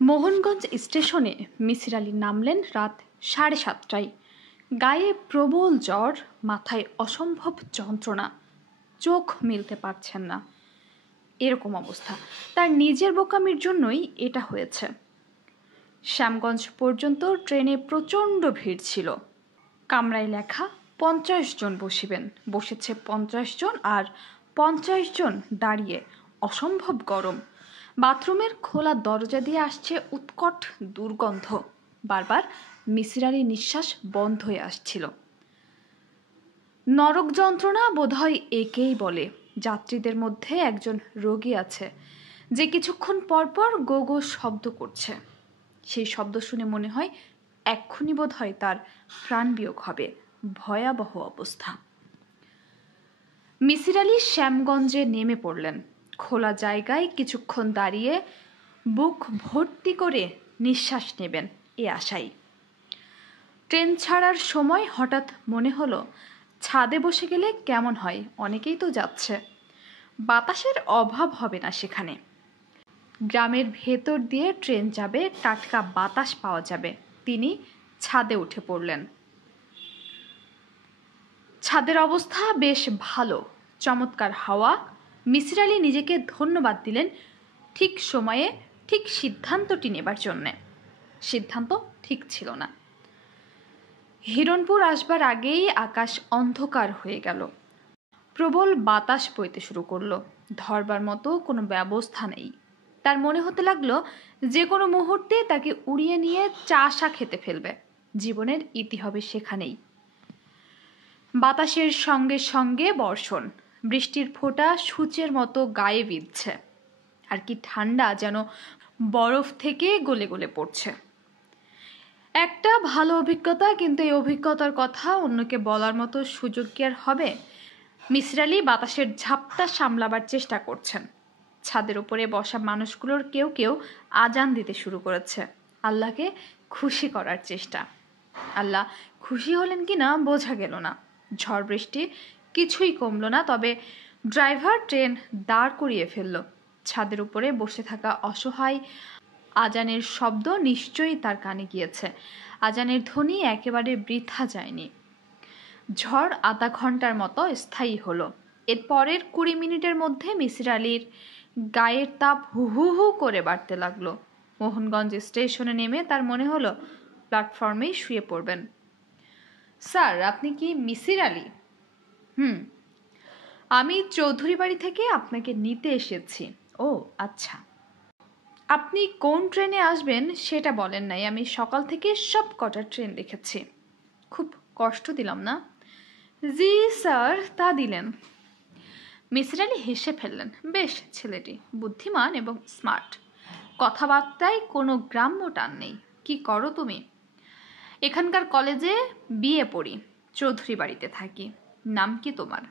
মোহনগঞ্জ স্টেশনে মিসির আলী নামলেন রাত 7:30টায়। গায়ে প্রবল জ্বর, মাথায় অসম্ভব যন্ত্রণা, চোখ মিলতে পারছেন না। এরকম অবস্থা। তার নিজের বোকামির জন্যই এটা হয়েছে। শ্যামগঞ্জ পর্যন্ত ট্রেনে প্রচণ্ড ভিড় ছিল। কামরায় লেখা 50 জন বসিবেন, বসেছে 50 জন, আর 50 জন দাঁড়িয়ে। অসম্ভব গরম। বাথরুমের খোলা দরজা দিয়ে আসছে উৎকট দুর্গন্ধ। বারবার মিসির আলীর নিঃশ্বাস বন্ধ হয়ে আসছিল। নরক যন্ত্রণা বোধহয় একেই বলে। যাত্রীদের মধ্যে একজন রোগী আছে যে কিছুক্ষণ পরপর গো গো শব্দ করছে। সেই শব্দ শুনে মনে হয় এক্ষুনি বোধহয় তার প্রাণবিয়োগ হবে। ভয়াবহ অবস্থা। মিসির আলী শ্যামগঞ্জে নেমে পড়লেন। খোলা জায়গায় কিছুক্ষণ দাঁড়িয়ে বুক ভর্তি করে নিঃশ্বাস নেবেন এ আশাই। ট্রেন ছাড়ার সময় হঠাৎ মনে হলো ছাদে বসে গেলে কেমন হয়। অনেকেই তো যাচ্ছে, বাতাসের অভাব হবে না সেখানে। গ্রামের ভেতর দিয়ে ট্রেন যাবে, টাটকা বাতাস পাওয়া যাবে। তিনি ছাদে উঠে পড়লেন। ছাদের অবস্থা বেশ ভালো, চমৎকার হাওয়া। মিসির আলী নিজেকে ধন্যবাদ দিলেন ঠিক সময়ে ঠিক সিদ্ধান্তটি নেবার জন্যে। সিদ্ধান্ত ঠিক ছিল না। হিরণপুর আসবার আগেই আকাশ অন্ধকার হয়ে গেল। প্রবল বাতাস বইতে শুরু করলো। ধরবার মতো কোনো ব্যবস্থা নেই। তার মনে হতে লাগলো যে কোনো মুহূর্তে তাকে উড়িয়ে নিয়ে চাষা খেতে ফেলবে। জীবনের ইতি হবে সেখানেই। বাতাসের সঙ্গে সঙ্গে বর্ষণ। বৃষ্টির ফোঁটা সূচের মতো গায়ে বিঁধছে। আর কি ঠান্ডা, যেন বরফ থেকে গলে গলে পড়ছে। একটা ভালো অভিজ্ঞতা, কিন্তু এই অভিজ্ঞতার কথা অন্যকে বলার মতো সুযোগ কি আর হবে? মিসির আলী বাতাসের ঝাপটা সামলাবার চেষ্টা করছেন। ছাদের উপরে বসা মানুষগুলোর কেউ কেউ আজান দিতে শুরু করেছে। আল্লাহকে খুশি করার চেষ্টা। আল্লাহ খুশি হলেন কি না বোঝা গেল না। ঝড় বৃষ্টি কিছুই কমল না, তবে ড্রাইভার ট্রেন দাঁড় করিয়ে ফেলল। ছাদের উপরে বসে থাকা অসহায় আজানের শব্দ নিশ্চয়ই তার কানে গিয়েছে। আজানের ধ্বনি একেবারে বৃথা যায়নি। ঝড় আধা ঘন্টার মতো স্থায়ী হলো। এর পরের 20 মিনিটের মধ্যে মিসির আলীর গায়ের তাপ হু হু হু করে বাড়তে লাগলো। মোহনগঞ্জ স্টেশনে নেমে তার মনে হলো প্ল্যাটফর্মেই শুয়ে পড়বেন। স্যার, আপনি কি মিসির আলী? আমি চৌধুরী বাড়ি থেকে আপনাকে নিতে এসেছি। ও আচ্ছা। আপনি কোন ট্রেনে আসবেন সেটা বলেন নাই। আমি সকাল থেকে সব কটা ট্রেন দেখেছি। খুব কষ্ট দিলাম না? জি স্যার, তা দিলেন। মিসির আলী হেসে ফেললেন। বেশ ছেলেটি, বুদ্ধিমান এবং স্মার্ট। কথাবার্তায় কোনো গ্রাম্য টান নেই। কি করো তুমি? এখানকার কলেজে বিএ পড়ি, চৌধুরী বাড়িতে থাকি। নাম কি তোমার?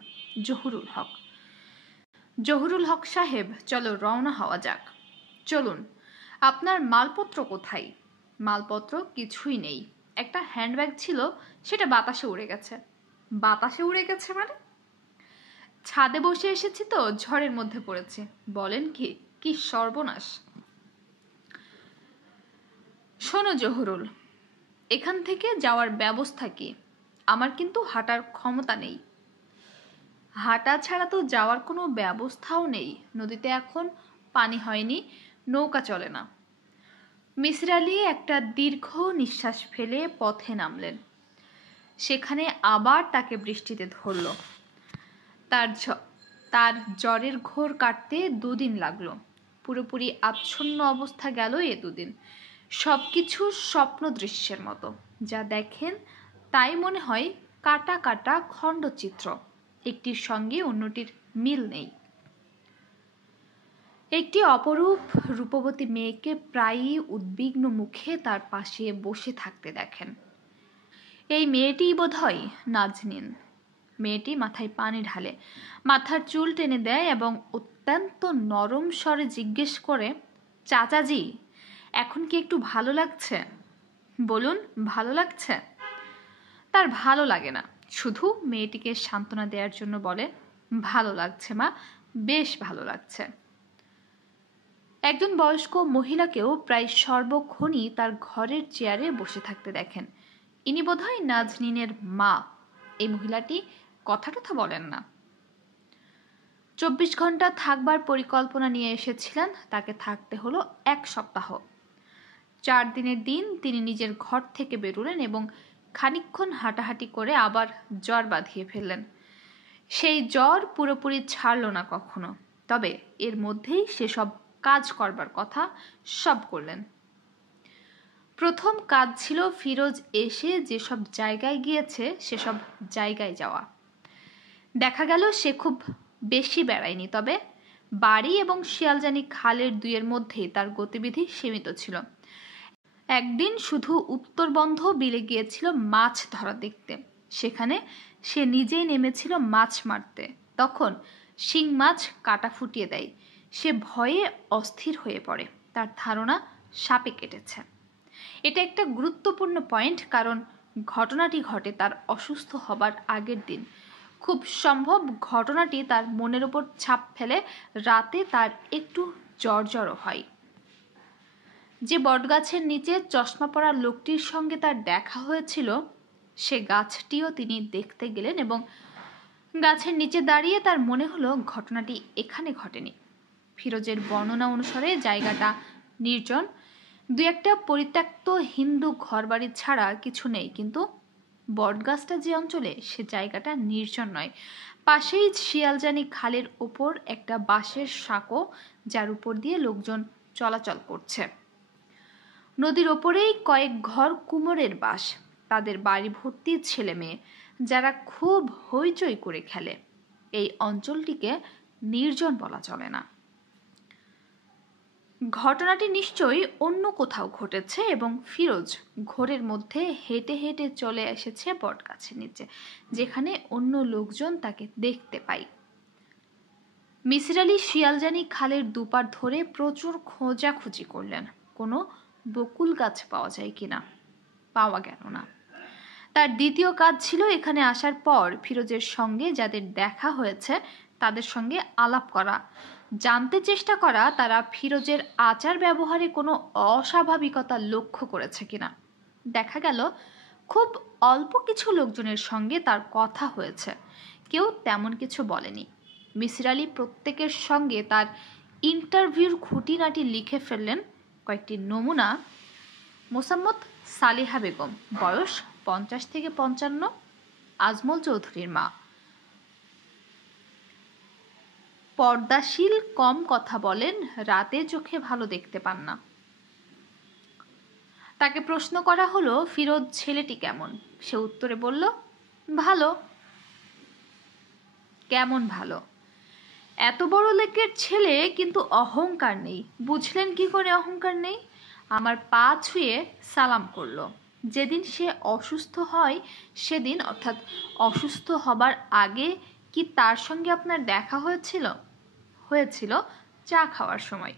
জহুরুল হক। জহুরুল হক সাহেব, চলো রওনা হওয়া যাক। চলুন। আপনার মালপত্র কোথায়? মালপত্র কিছুই নেই। একটা হ্যান্ডব্যাগ ছিল, সেটা বাতাসে উড়ে গেছে। বাতাসে উড়ে গেছে মানে? ছাদে বসে এসেছি তো, ঝড়ের মধ্যে পড়েছি। বলেন কি? কি সর্বনাশ! শোনো জহুরুল, এখান থেকে যাওয়ার ব্যবস্থা কি? আমার কিন্তু হাঁটার ক্ষমতা নেই। হাঁটা ছাড়া তো যাওয়ার কোনো ব্যবস্থাও নেই। নদীতে এখন পানি হয়নি, নৌকা চলে না। মিসির আলী একটা দীর্ঘ নিঃশ্বাস ফেলে পথে নামলেন। সেখানে আবার তাকে বৃষ্টিতে ধরল। তার জ্বরের ঘোর কাটতে 2 দিন লাগলো। পুরোপুরি আচ্ছন্ন অবস্থা গেল এ 2 দিন। সবকিছু স্বপ্ন দৃশ্যের মতো। যা দেখেন তাই মনে হয় কাটা কাটা খণ্ডচিত্র। একটির সঙ্গে অন্যটির মিল নেই। একটি অপরূপ রূপবতী মেয়েকে প্রায়ই উদ্বিগ্ন মুখে তার পাশে বসে থাকতে দেখেন। এই মেয়েটিই বোধহয় নাজনীন। মেয়েটি মাথায় পানি ঢালে, মাথার চুল টেনে দেয় এবং অত্যন্ত নরম স্বরে জিজ্ঞেস করে, চাচাজি, এখন কি একটু ভালো লাগছে? বলুন, ভালো লাগছে? তার ভালো লাগে না। শুধু মেয়েটিকে সান্ত্বনা দেওয়ার জন্য বলে, ভালো লাগছে মা, বেশ ভালো লাগছে। একজন বয়স্ক মহিলাকেও প্রায় সর্বক্ষণই তার ঘরের চেয়ারে বসে থাকতে দেখেন। ইনি বোধহয় নাজনীনের মা। এই মহিলাটি কথা টথা বলেন না। 24 ঘন্টা থাকবার পরিকল্পনা নিয়ে এসেছিলেন, তাকে থাকতে হলো 1 সপ্তাহ। 4 দিনের দিন তিনি নিজের ঘর থেকে বেরোলেন এবং খানিকক্ষণ হাঁটাহাঁটি করে আবার জ্বর বাঁধিয়ে ফেললেন। সেই জ্বর পুরোপুরি ছাড়ল না কখনো, তবে এর মধ্যেই সেসব কাজ করবার কথা সব করলেন। প্রথম কাজ ছিল ফিরোজ এসে যেসব জায়গায় গিয়েছে সেসব জায়গায় যাওয়া। দেখা গেল সে খুব বেশি বেড়ায়নি, তবে বাড়ি এবং শিয়ালজানি খালের দুইয়ের মধ্যেই তার গতিবিধি সীমিত ছিল। একদিন শুধু উত্তরবন্ধ বিলে গিয়েছিল মাছ ধরা দেখতে। সেখানে সে নিজেই নেমেছিল মাছ মারতে। তখন শিং মাছ কাটা ফুটিয়ে দেয়। সে ভয়ে অস্থির হয়ে পড়ে। তার ধারণা সাপে কেটেছে। এটা একটা গুরুত্বপূর্ণ পয়েন্ট, কারণ ঘটনাটি ঘটে তার অসুস্থ হবার আগের দিন। খুব সম্ভব ঘটনাটি তার মনের উপর ছাপ ফেলে রাতে তার একটু জ্বরও হয়। যে বটগাছের নিচে চশমা পরা লোকটির সঙ্গে তার দেখা হয়েছিল, সে গাছটিও তিনি দেখতে গেলেন এবং গাছের নিচে দাঁড়িয়ে তার মনে হলো ঘটনাটি এখানে ঘটেনি। ফিরোজের বর্ণনা অনুসারে জায়গাটা নির্জন, দু একটা পরিত্যক্ত হিন্দু ঘরবাড়ি ছাড়া কিছু নেই, কিন্তু বটগাছটা যে অঞ্চলে, সে জায়গাটা নির্জন নয়। পাশেই শিয়ালজানি খালের ওপর একটা বাঁশের সাঁকো, যার উপর দিয়ে লোকজন চলাচল করছে। নদীর ওপরেই কয়েক ঘর কুমোরের বাস, তাদের বাড়ি ভর্তি ছেলে মেয়ে, যারা খুব হইচই করে খেলে। এই অঞ্চলটিকে নির্জন বলা চলে না। ঘটনাটি নিশ্চয়ই অন্য কোথাও ঘটেছে এবং ফিরোজ ঘোরের মধ্যে হেঁটে হেঁটে চলে এসেছে বটগাছের নিচে, যেখানে অন্য লোকজন তাকে দেখতে পায়। মিসির আলি শিয়ালজানি খালের দুপার ধরে প্রচুর খোঁজাখুঁজি করলেন, কোনো বকুল গাছ পাওয়া যায় কিনা। পাওয়া গেল না। তার দ্বিতীয় কাজ ছিল এখানে আসার পর ফিরোজের সঙ্গে যাদের দেখা হয়েছে তাদের সঙ্গে আলাপ করা, জানতে চেষ্টা করা তারা ফিরোজের আচার ব্যবহারে কোনো অস্বাভাবিকতা লক্ষ্য করেছে কিনা। দেখা গেল খুব অল্প কিছু লোকজনের সঙ্গে তার কথা হয়েছে, কেউ তেমন কিছু বলেনি। মিসির আলি প্রত্যেকের সঙ্গে তার ইন্টারভিউর খুঁটিনাটি লিখে ফেললেন। কয়েকটি নমুনা: মোসাম্মত সালিহা বেগম, বয়স 50 থেকে 55, আজমল চৌধুরীর মা, পর্দাশীল, কম কথা বলেন, রাতে চোখে ভালো দেখতে পান না। তাকে প্রশ্ন করা হলো ফিরোজ ছেলেটি কেমন। সে উত্তরে বলল, ভালো। কেমন ভালো? এত বড় লোকের ছেলে, কিন্তু অহংকার নেই। বুঝলেন কি করে অহংকার নেই? আমার পা ছুঁয়ে সালাম করলো। যেদিন সে অসুস্থ হয় সেদিন, অর্থাৎ অসুস্থ হবার আগে কি তার সঙ্গে আপনার দেখা হয়েছিল? হয়েছিল চা খাওয়ার সময়।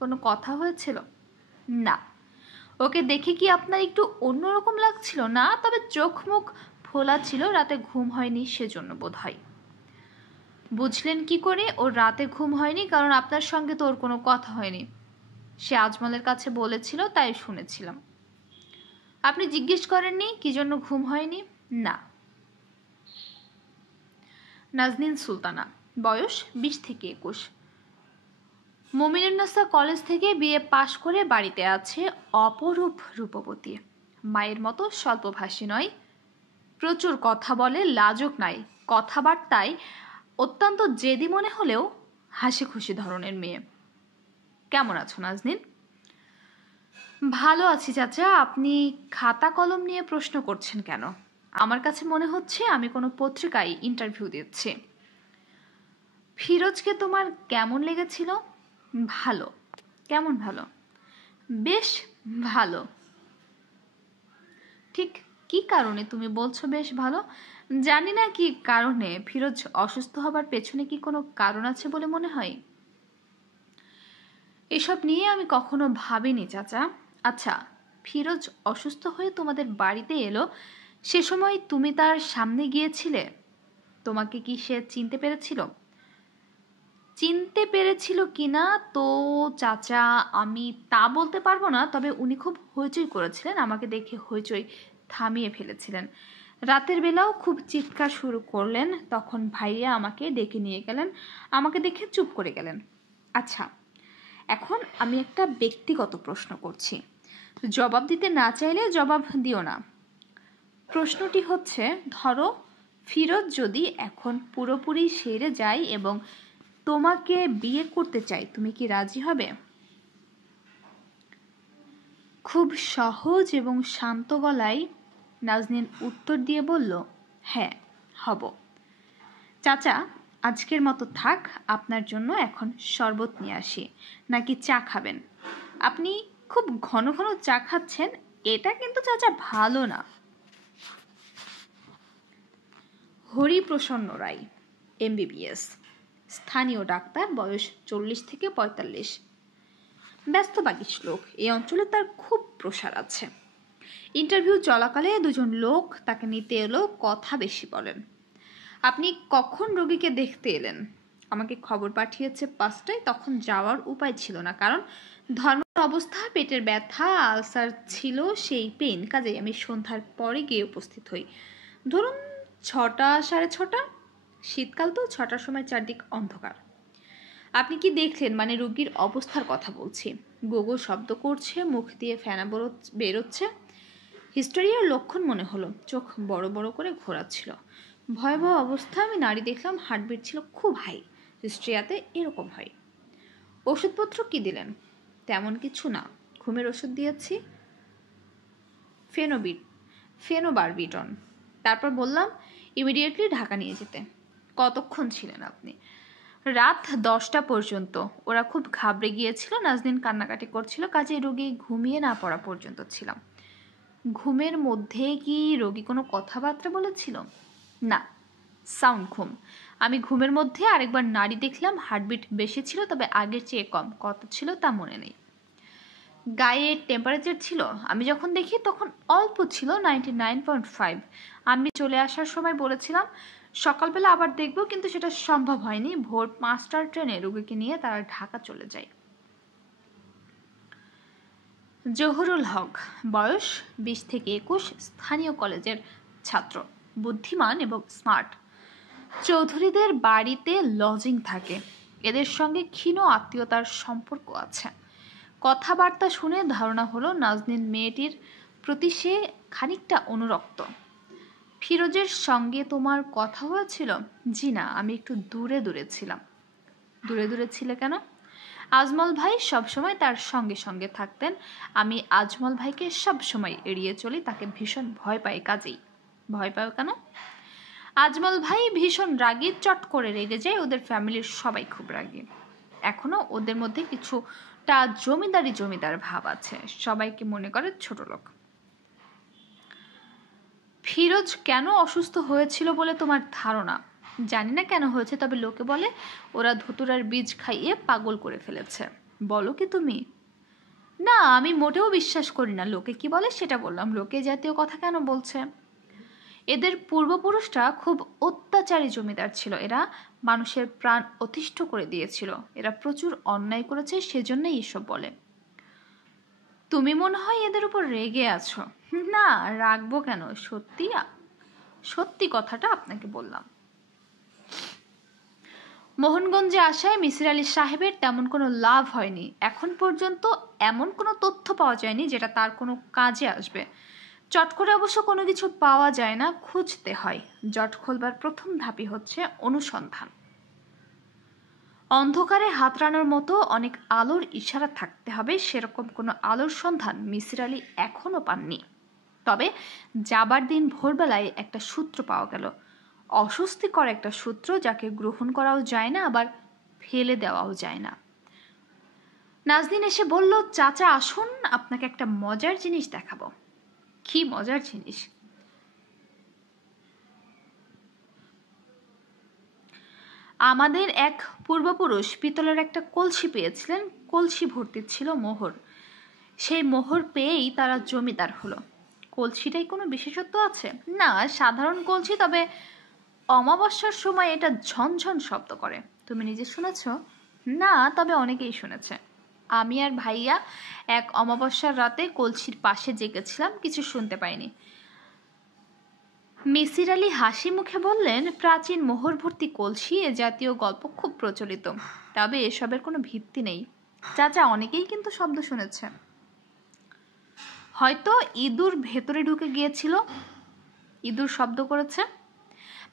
কোনো কথা হয়েছিল? না। ওকে দেখে কি আপনার একটু অন্যরকম লাগছিল? না, তবে চোখ মুখ ফোলা ছিল, রাতে ঘুম হয়নি সেজন্য বোধ হয়। বুঝলেন কি করে ওর রাতে ঘুম হয়নি? কারণ আপনার সঙ্গে তো ওর কোনো কথা হয়নি। সে আজমলের কাছে বলেছিল, তাই শুনেছিলাম। আপনি জিজ্ঞেস করেননি কি জন্য ঘুম হয়নি? না। নাজনীন সুলতানা, বয়স 20 থেকে 21, মুমিনুন্নেসা কলেজ থেকে বিএ পাশ করে বাড়িতে আছে। অপরূপ রূপবতী, মায়ের মতো স্বল্পভাষী নয়, প্রচুর কথা বলে, লাজুক নাই, কথাবার্তায় অত্যন্ত জেদি মনে হলেও হাসি খুশি ধরনের মেয়ে। কেমন আছো নাজনীন? ভালো আছি চাচা। আপনি খাতা কলম নিয়ে প্রশ্ন করছেন কেন? আমার কাছে মনে হচ্ছে আমি কোনো পত্রিকায় ইন্টারভিউ দিচ্ছি। ফিরোজকে তোমার কেমন লেগেছিল? ভালো। কেমন ভালো? বেশ ভালো। ঠিক কি কারণে তুমি বলছো বেশ ভালো? জানি না কি কারণে। ফিরোজ অসুস্থ হবার পেছনে কি কোনো কারণ আছে বলে মনে হয়? এসব নিয়ে আমি কখনো ভাবিনি চাচা। আচ্ছা, ফিরোজ অসুস্থ হয়ে তোমাদের বাড়িতে এলো, সে সময় তুমি তার সামনে গিয়েছিলে? তোমাকে কি সে চিনতে পেরেছিল? চিনতে পেরেছিল কিনা তো চাচা আমি তা বলতে পারবো না, তবে উনি খুব হইচই করেছিলেন, আমাকে দেখে হইচই থামিয়ে ফেলেছিলেন। রাতের বেলাও খুব চিৎকার শুরু করলেন, তখন ভাইয়া আমাকে ডেকে নিয়ে গেলেন, আমাকে দেখে চুপ করে গেলেন। আচ্ছা, এখন আমি একটা ব্যক্তিগত প্রশ্ন করছি, জবাব দিতে না চাইলে জবাব দিও না। প্রশ্নটি হচ্ছে, ধরো ফিরোজ যদি এখন পুরোপুরি সেরে যায় এবং তোমাকে বিয়ে করতে চাই, তুমি কি রাজি হবে? খুব সহজ এবং শান্ত গলায় নাজনীন উত্তর দিয়ে বলল, হ্যাঁ হব। চাচা, আজকের মতো থাক, আপনার জন্য এখন শরবত নিয়ে আসি, নাকি চা খাবেন? আপনি খুব ঘন ঘন চা খাচ্ছেন, এটা কিন্তু চাচা ভালো না। হরিপ্রসন্ন রায়, MBBS, স্থানীয় ডাক্তার, বয়স 40 থেকে 45, ব্যস্তবাগীশ লোক, এই অঞ্চলে তার খুব প্রসার আছে। ইন্টারভিউ চলাকালে দুজন লোক তাকে নিতে এলো, কথা বেশি বলেন। আপনি কখন রোগীকে দেখতে এলেন? আমাকে খবর পাঠিয়েছে 5টায়, তখন যাওয়ার উপায় ছিল না, কারণ ধর্মের অবস্থা, পেটের ব্যথা, আলসার ছিল, সেই পেন, কাজেই আমি সন্ধ্যার পরে গিয়ে উপস্থিত হই। ধরুন 6টা, 6:30। শীতকাল তো, 6টার সময় চারদিক অন্ধকার। আপনি কি দেখলেন? মানে রোগীর অবস্থার কথা বলছি। গোগো শব্দ করছে, মুখ দিয়ে ফেনা বেরোচ্ছে, হিস্টেরিয়ার লক্ষণ মনে হলো, চোখ বড় বড় করে ঘোরাচ্ছিল। ভয়াবহ অবস্থা। আমি নাড়ি দেখলাম, হার্টবিট ছিল খুব হাই, হিস্ট্রিয়াতে এরকম হয়। ওষুধপত্র কি দিলেন? তেমন কিছু না, ঘুমের ওষুধ দিয়েছি, ফেনোবারবিটন। তারপর বললাম ইমিডিয়েটলি ঢাকা নিয়ে যেতে। কতক্ষণ ছিলেন আপনি? রাত 10টা পর্যন্ত। ওরা খুব ঘাবড়ে গিয়েছিল, নাজনীন কান্নাকাটি করছিল, কাজেই রোগী ঘুমিয়ে না পড়া পর্যন্ত ছিলাম। ঘুমের মধ্যে কি রোগী কোনো কথাবার্তা বলেছিল? না, সাউন্ড ঘুম। আমি ঘুমের মধ্যে আরেকবার নাড়ি দেখলাম, হার্টবিট বেশি ছিল, তবে আগের চেয়ে কম, কত ছিল তা মনে নেই। গায়ে টেম্পারেচার ছিল? আমি যখন দেখি তখন অল্প ছিল, 99.5। আমি চলে আসার সময় বলেছিলাম সকালবেলা আবার দেখব, কিন্তু সেটা সম্ভব হয়নি। ভোর 5টার ট্রেনে রোগীকে নিয়ে তারা ঢাকা চলে যায়। জহুরুল হক, বয়স 20 থেকে 21, স্থানীয় কলেজের ছাত্র, বুদ্ধিমান এবং স্মার্ট। চৌধুরীদের বাড়িতে লজিং থাকে, এদের সঙ্গে ক্ষীণ আত্মীয়তার সম্পর্ক আছে। কথাবার্তা শুনে ধারণা হলো নাজনীন মেয়েটির প্রতি সে খানিকটা অনুরক্ত। ফিরোজের সঙ্গে তোমার কথা হয়েছিল? জি না, আমি একটু দূরে দূরে ছিলাম। দূরে দূরে ছিলে কেন? আজমল ভাই সবসময় তার সঙ্গে সঙ্গে থাকতেন, আমি আজমল ভাইকে সবসময় এড়িয়ে চলি, তাকে ভীষণ ভয় পাই। কাজেই ভয় পাও কেন? আজমল ভাই ভীষণ রাগী, চট করে রেগে যায়, ওদের ফ্যামিলির সবাই খুব রাগী। এখনো ওদের মধ্যে কিছুটা জমিদার ভাব আছে, সবাইকে মনে করে ছোট লোক। ফিরোজ কেন অসুস্থ হয়েছিল বলে তোমার ধারণা? জানি না কেন হয়েছে, তবে লোকে বলে ওরা ধতুরার বীজ খাইয়ে পাগল করে ফেলেছে। বলো কি তুমি? না, আমি মোটেও বিশ্বাস করি না। লোকে কি বলে সেটা বললাম। লোকে জাতীয় কথা কেন বলছে? এদের পূর্বপুরুষরা খুব অত্যাচারী জমিদার ছিল, এরা মানুষের প্রাণ অতিষ্ঠ করে দিয়েছিল, এরা প্রচুর অন্যায় করেছে, সেজন্যই এসব বলে। তুমি মনে হয় এদের উপর রেগে আছো। না, রাখবো কেন, সত্যি কথাটা আপনাকে বললাম। মোহনগঞ্জে আসায় মিসির আলী সাহেবের তেমন কোনো লাভ হয়নি। এখন পর্যন্ত এমন কোনো তথ্য পাওয়া যায়নি যেটা তার কোনো কাজে আসবে। চট করে অবশ্য কোনো কিছু পাওয়া যায় না, খুঁজতে হয়। জট খোলবার প্রথম ধাপই হচ্ছে অনুসন্ধান। অন্ধকারে হাতড়ানোর মতো অনেক আলোর ইশারা থাকতে হবে, সেরকম কোনো আলোর সন্ধান মিসির আলী এখনও পাননি। তবে যাবার দিন ভোরবেলায় একটা সূত্র পাওয়া গেল, অস্বস্তিকর একটা সূত্র, যাকে গ্রহণ করাও যায় না, আবার ফেলে দেওয়াও যায় না। নাজনীন এসে বলল, চাচা আসুন, আপনাকে একটা মজার জিনিস দেখাবো। কি মজার জিনিস? আমাদের এক পূর্বপুরুষ পিতলের একটা কলসি পেয়েছিলেন, কলসি ভর্তি ছিল মোহর। সেই মোহর পেয়েই তারা জমিদার হলো। কলসিটাই কোনো বিশেষত্ব আছে? না, সাধারণ কলসি, তবে অমাবস্যার সময় এটা ঝনঝন শব্দ করে। তুমি নিজে শুনেছ? না, তবে অনেকেই শুনেছে। আমি আর ভাইয়া এক অমাবস্যার রাতে কলসির পাশে জেগেছিলাম, কিছু শুনতে পাইনি। মিসির আলী হাসি মুখে বললেন, প্রাচীন মোহর ভর্তি কলসি এ জাতীয় গল্প খুব প্রচলিত, তবে এসবের কোনো ভিত্তি নেই। চাচা, অনেকেই কিন্তু শব্দ শুনেছে। হয়তো ইঁদুর ভেতরে ঢুকে গিয়েছিল, ইঁদুর শব্দ করেছে।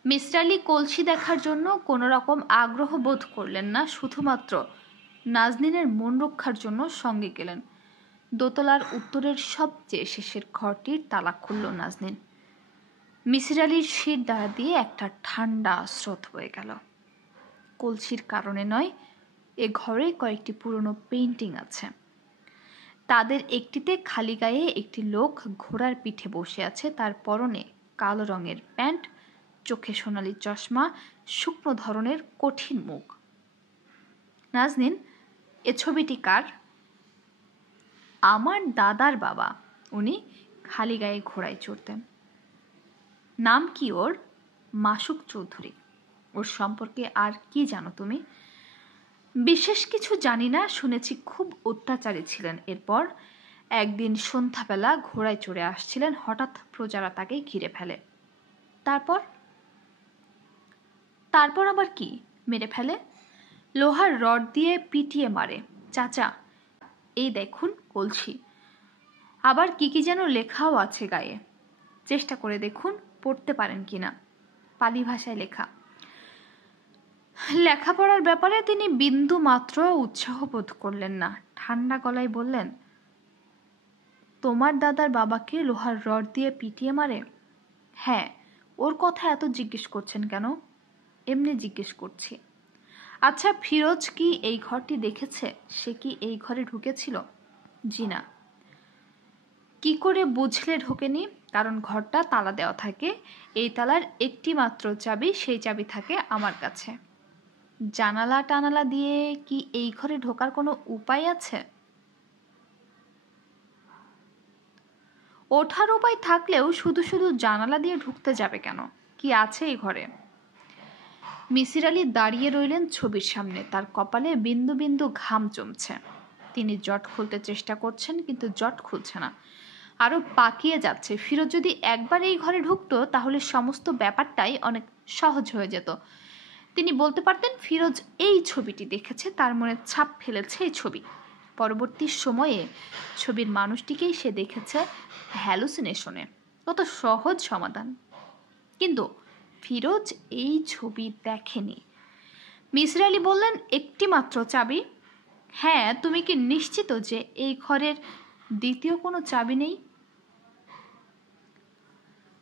মিসির আলী কলসি দেখার জন্য কোনো রকম আগ্রহ বোধ করলেন না, শুধুমাত্র নাজনীনের মন রক্ষার জন্য সঙ্গে গেলেন। দোতলার উত্তরের সবচেয়ে শেষের ঘরটির তালা খুলল নাজনীন। মিসির আলীর শির দ্বারা দিয়ে একটা ঠান্ডা স্রোত বয়ে গেল। কলসির কারণে নয়, এ ঘরে কয়েকটি পুরনো পেইন্টিং আছে। তাদের একটিতে খালি গায়ে একটি লোক ঘোড়ার পিঠে বসে আছে, তার পরনে কালো রঙের প্যান্ট, চোখে সোনালি চশমা, শুকনো ধরনের কঠিন মুখ। নাজনীন, এ ছবিটি কার? আমার দাদার বাবা, উনি খালি গায়ে ঘোড়ায় চড়তেন। নাম কি ওর? মাসুক চৌধুরী। ওর সম্পর্কে আর কি জানো তুমি? বিশেষ কিছু জানি না, শুনেছি খুব অত্যাচারী ছিলেন। এরপর একদিন সন্ধ্যাবেলা ঘোড়ায় চড়ে আসছিলেন, হঠাৎ প্রজারা তাকে ঘিরে ফেলে। তারপর আবার কি? মেরে ফেলে, লোহার রড দিয়ে পিটিয়ে মারে। চাচা, এই দেখুন কলসি, আবার কি কি যেন লেখাও আছে গায়ে। চেষ্টা করে দেখুন পড়তে পারেন কিনা। পালি ভাষায় লেখা। লেখাপড়ার ব্যাপারে তিনি বিন্দু মাত্র উৎসাহ বোধ করলেন না। ঠান্ডা গলায় বললেন, তোমার দাদার বাবাকে লোহার রড দিয়ে পিটিয়ে মারে? হ্যাঁ। ওর কথা এত জিজ্ঞেস করছেন কেন? এমনি জিজ্ঞেস করছি। আচ্ছা, ফিরোজ কি এই ঘরটি দেখেছে? সে কি এই ঘরে ঢুকেছিল? জি না। কি করে বুঝলে ঢোকেনি? কারণ ঘরটা তালা দেওয়া থাকে, এই তালার একটি মাত্র চাবি, সেই চাবি থাকে আমার কাছে। জানালা টানালা দিয়ে কি এই ঘরে ঢোকার কোনো উপায় আছে? ওঠার উপায় থাকলেও শুধু শুধু জানালা দিয়ে ঢুকতে যাবে কেন? কি আছে এই ঘরে? মিসির আলী দাঁড়িয়ে রইলেন ছবির সামনে, তার কপালে বিন্দু বিন্দু ঘাম জমছে। তিনি জট খুলতে চেষ্টা করছেন, কিন্তু জট খুলছে না, আরো পাকিয়ে যাচ্ছে। ফিরোজ যদি একবার এই ঘরে ঢুকতো তাহলে সমস্ত ব্যাপারটাই অনেক সহজ হয়ে যেত। তিনি বলতে পারতেন, ফিরোজ এই ছবিটি দেখেছে, তার মনে ছাপ ফেলেছে এই ছবি। পরবর্তী সময়ে ছবির মানুষটিকেই সে দেখেছে হ্যালুসিনেশনে। কত সহজ সমাধান। কিন্তু ফিরোজ এই ছবি দেখেনি। মিসির আলী বললেন, একটি মাত্র চাবি? হ্যাঁ। তুমি কি নিশ্চিত যে এই ঘরের দ্বিতীয় কোনো চাবি নেই?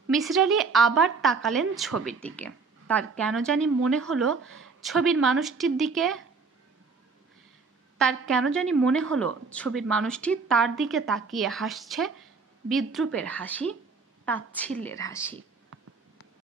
মিসির আলী আবার তাকালেন ছবির দিকে। তার কেন জানি মনে হলো ছবির মানুষটি তার দিকে তাকিয়ে হাসছে, বিদ্রূপের হাসি, তাচ্ছিল্যের হাসি।